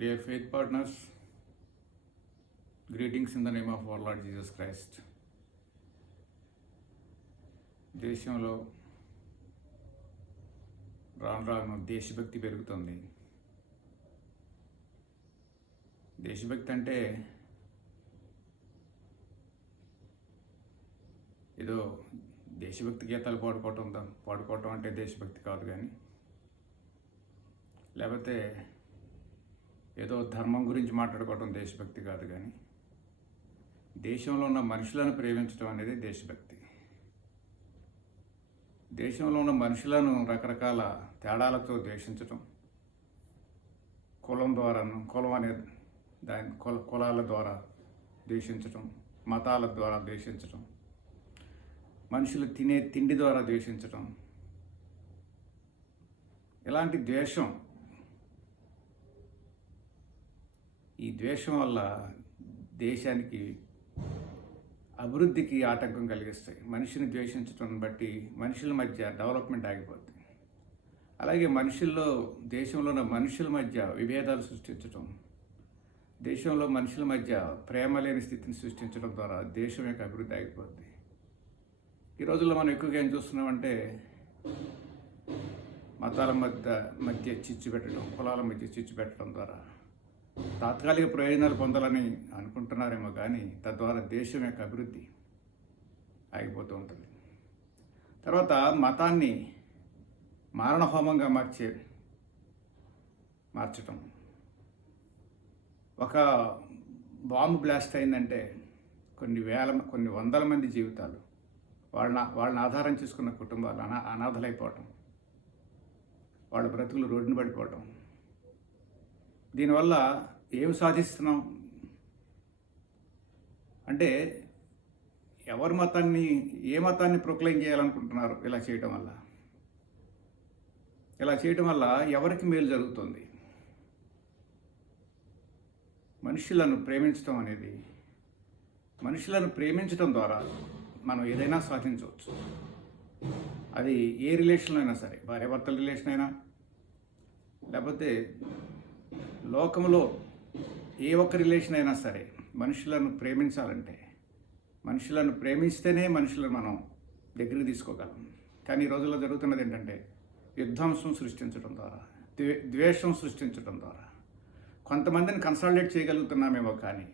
Dear faith partners, greetings in the name of our Lord Jesus Christ. దేశంలో రాను రాను దేశభక్తి పెరుగుతుంది. దేశభక్తి అంటే ఏదో దేశభక్తి గీతాలు పాడుకోవటం అంటే దేశభక్తి కాదు, కానీ లేకపోతే ఏదో ధర్మం గురించి మాట్లాడుకోవటం దేశభక్తి కాదు, కానీ దేశంలో ఉన్న మనుషులను ప్రేమించడం అనేది దేశభక్తి. దేశంలో ఉన్న మనుషులను రకరకాల తేడాలతో ద్వేషించటం, కులం అనే దాని కులాల ద్వారా ద్వేషించటం, మతాల ద్వారా ద్వేషించటం, మనుషులు తినే తిండి ద్వారా ద్వేషించటం, ఇలాంటి ద్వేషం, ఈ ద్వేషం వల్ల దేశానికి అభివృద్ధికి ఆటంకం కలిగిస్తాయి. మనిషిని ద్వేషించడం బట్టి మనుషుల మధ్య డెవలప్మెంట్ ఆగిపోతుంది. అలాగే దేశంలో ఉన్న మనుషుల మధ్య విభేదాలు సృష్టించడం, దేశంలో మనుషుల మధ్య ప్రేమ లేని స్థితిని సృష్టించడం ద్వారా దేశం యొక్క అభివృద్ధి ఆగిపోతుంది. ఈ రోజుల్లో మనం ఎక్కువగా ఏం చూస్తున్నామంటే మతాల మధ్య చిచ్చు పెట్టడం, కులాల మధ్య చిచ్చు పెట్టడం ద్వారా తాత్కాలిక ప్రయోజనాలు పొందాలని అనుకుంటున్నారేమో, కానీ తద్వారా దేశం యొక్క అభివృద్ధి ఆగిపోతూ ఉంటుంది. తర్వాత మతాన్ని మారణహోమంగా మార్చటం. ఒక బాంబు బ్లాస్ట్ అయిందంటే కొన్ని వందల మంది జీవితాలు, వాళ్ళని ఆధారం చేసుకున్న కుటుంబాలు అనాథలైపోవటం, వాళ్ళ బ్రతుకులు రోడ్డున పడిపోవటం. దీనివల్ల ఏం సాధిస్తున్నాం అంటే ఏ మతాన్ని ప్రొక్లైమ్ చేయాలనుకుంటున్నారు ఇలా చేయటం వల్ల ఎవరికి మేలు జరుగుతుంది? మనుషులను ప్రేమించడం ద్వారా మనం ఏదైనా సాధించవచ్చు. అది ఏ రిలేషన్లో అయినా సరే, భార్యాభర్తల రిలేషన్ అయినా, లేకపోతే లోకంలో ఏ ఒక్క రిలేషన్ అయినా సరే, మనుషులను ప్రేమించాలంటే, మనుషులను ప్రేమిస్తేనే మనుషులను మనం దగ్గరికి తీసుకోగలం. కానీ ఈ రోజుల్లో జరుగుతున్నది ఏంటంటే విధ్వంసం సృష్టించడం ద్వారా, ద్వేషం సృష్టించడం ద్వారా కొంతమందిని కన్సాలిడేట్ చేయగలుగుతున్నామేమో, కానీ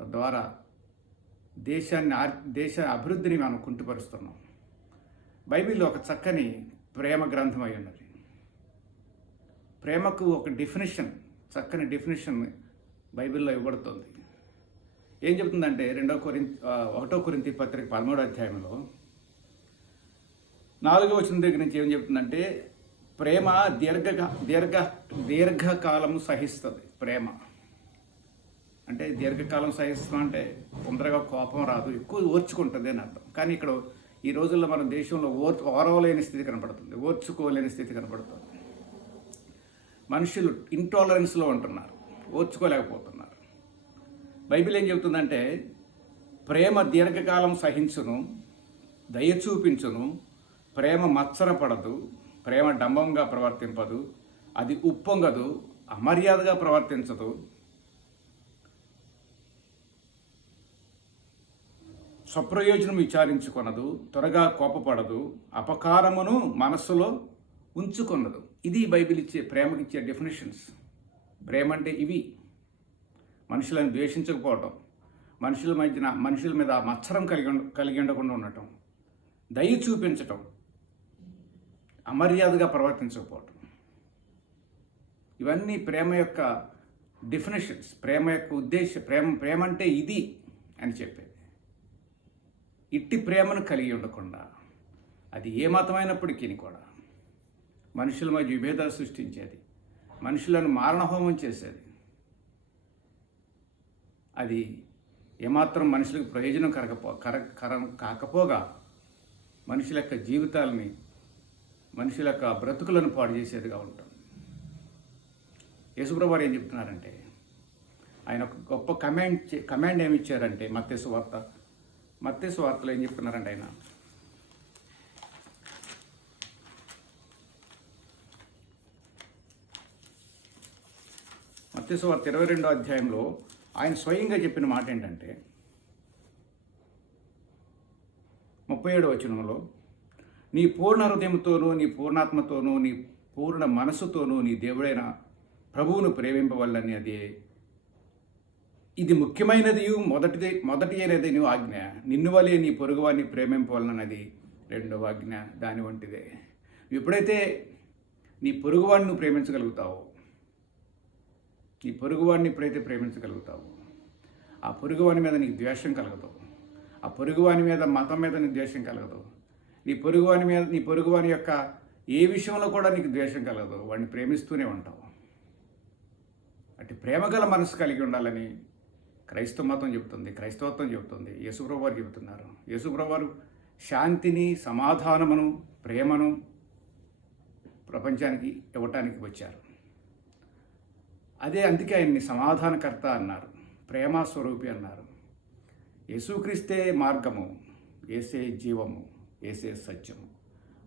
తద్వారా దేశ అభివృద్ధిని మనం కుంటుపరుస్తున్నాం. బైబిల్లో ఒక చక్కని ప్రేమ గ్రంథం అయి ఉన్నది. ప్రేమకు ఒక చక్కని డెఫినేషన్ బైబిల్లో ఇవ్వబడుతుంది. ఏం చెబుతుందంటే 1 కొరింథీ పత్రిక 13వ అధ్యాయంలో 4వ వచనం దగ్గర నుంచి ఏం చెబుతుందంటే, ప్రేమ దీర్ఘకాలము సహిస్తుంది. ప్రేమ అంటే దీర్ఘకాలం సహిస్తుంది అంటే తొందరగా కోపం రాదు, ఎక్కువ ఓర్చుకుంటుంది అని అర్థం. కానీ ఇక్కడ ఈ రోజుల్లో మన దేశంలో ఓర్వలేని స్థితి కనపడుతుంది, ఓర్చుకోలేని స్థితి కనపడుతుంది. మనుషులు ఇంటాలరెన్స్లో ఉంటున్నారు, ఓర్చుకోలేకపోతున్నారు. బైబిల్ ఏం చెబుతుందంటే, ప్రేమ దీర్ఘకాలం సహించును, దయ చూపించును, ప్రేమ మత్సరపడదు, ప్రేమ డంబంగా ప్రవర్తింపదు, అది ఉప్పొంగదు, అమర్యాదగా ప్రవర్తించదు, స్వప్రయోజనం విచారించుకొనదు, త్వరగా కోపపడదు, అపకారమును మనస్సులో ఉంచుకొన్నదు. ఇది బైబిల్ ప్రేమకిచ్చే డెఫినేషన్స్. ప్రేమ అంటే ఇవి: మనుషులను ద్వేషించకపోవటం, మనుషుల మీద మత్సరం కలిగి ఉండకుండా ఉండటం, దయ చూపించటం, అమర్యాదగా ప్రవర్తించకపోవటం. ఇవన్నీ ప్రేమ యొక్క డెఫినేషన్స్, ప్రేమ యొక్క ఉద్దేశం. ప్రేమ అంటే ఇది అని చెప్పేది. ఇట్టి ప్రేమను కలిగి ఉండకుండా, అది ఏ మతమైనప్పటికీ కూడా మనుషుల మధ్య విభేదాలు సృష్టించేది, మనుషులను మారణహోమం చేసేది, అది ఏమాత్రం మనుషులకు ప్రయోజనం కాకపోగా మనుషుల యొక్క జీవితాలని, మనుషుల యొక్క బ్రతుకులను పాడు చేసేదిగా ఉంటుంది. యేసుప్రభువు వారు ఏం చెప్తున్నారంటే, ఆయన ఒక గొప్ప కమాండ్ ఏమి ఇచ్చారంటే, మత్తయి సువార్తలో ఏం చెప్తున్నారంటే, ఆయన మత్తయి సువార్త 22వ అధ్యాయంలో ఆయన స్వయంగా చెప్పిన మాట ఏంటంటే 37వ వచనంలో, నీ పూర్ణ హృదయంతోనూ నీ పూర్ణాత్మతోనూ నీ పూర్ణ మనసుతోనూ నీ దేవుడైన ప్రభువును ప్రేమింపవల్లని ఇది ముఖ్యమైనది మొదటి అయినది నువ్వు ఆజ్ఞ, నిన్ను వలె నీ పొరుగువాన్ని ప్రేమింపవలనది రెండవ ఆజ్ఞ దాని వంటిదే. ఎప్పుడైతే నీ పొరుగువాడిని నువ్వు ప్రేమించగలుగుతావో, నీ పొరుగువాడిని ఎప్పుడైతే ప్రేమించగలుగుతావో, ఆ పొరుగువాని మీద నీకు ద్వేషం కలగదు, ఆ పొరుగువాని మీద మతం మీద నీకు ద్వేషం కలగదు, నీ పొరుగువాని యొక్క ఏ విషయంలో కూడా నీకు ద్వేషం కలగదు, వాడిని ప్రేమిస్తూనే ఉంటావు. అటు ప్రేమగల మనసు కలిగి ఉండాలని క్రైస్తవ మతం చెబుతుంది, క్రైస్తవత్వం చెబుతుంది, యేసుప్రభు వారు చెబుతున్నారు. యేసుప్రభు వారు శాంతిని, సమాధానమును, ప్రేమను ప్రపంచానికి ఇవ్వటానికి వచ్చారు. అందుకే ఆయన్ని సమాధానకర్త అన్నారు, ప్రేమ స్వరూపి అన్నారు. యేసుక్రీస్తే మార్గము, యేసే జీవము, యేసే సత్యము.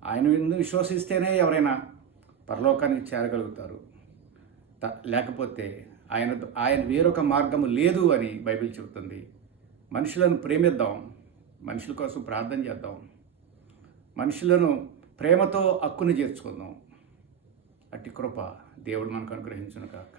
ఆయన విశ్వసిస్తేనే ఎవరైనా పరలోకానికి చేరగలుగుతారు, లేకపోతే ఆయన వేరొక మార్గము లేదు అని బైబిల్ చెబుతుంది. మనుషులను ప్రేమిద్దాం, మనుషుల కోసం ప్రార్థన చేద్దాం, మనుషులను ప్రేమతో హక్కును చేర్చుకుందాం. అట్టి కృప దేవుడు మనకు అనుగ్రహించును కాక.